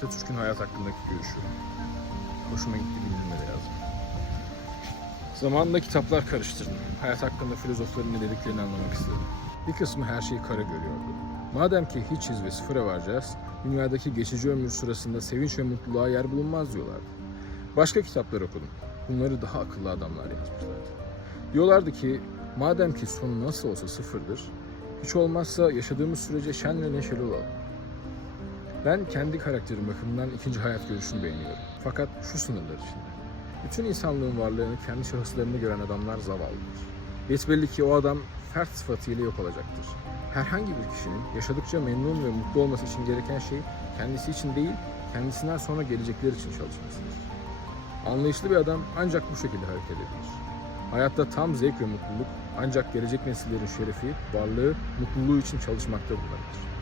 Atatürk'ün hayat hakkındaki görüşü. Hoşuma gitti bilinme de yazdım. Zamanında kitaplar karıştırdım. Hayat hakkında filozofların ne dediklerini anlamak istedim. Bir kısmı her şeyi kara görüyordu. Madem ki hiçiz ve sıfıra varacağız, dünyadaki geçici ömür sırasında sevinç ve mutluluğa yer bulunmaz diyorlardı. Başka kitaplar okudum. Bunları daha akıllı adamlar yazmışlardı. Diyorlardı ki madem ki sonu nasıl olsa sıfırdır, hiç olmazsa yaşadığımız sürece şen ve neşeli olalım. Ben kendi karakterim bakımından ikinci hayat görüşünü beğeniyorum. Fakat şu sınırlar içinde. Bütün insanlığın varlığını kendi şahıslarını gören adamlar zavallıdır. Besbelli ki o adam fert sıfatıyla yok olacaktır. Herhangi bir kişinin yaşadıkça memnun ve mutlu olması için gereken şey kendisi için değil, kendisinden sonra gelecekler için çalışmasıdır. Anlayışlı bir adam ancak bu şekilde hareket edebilir. Hayatta tam zevk ve mutluluk ancak gelecek nesillerin şerefi, varlığı, mutluluğu için çalışmakta bulunabilir.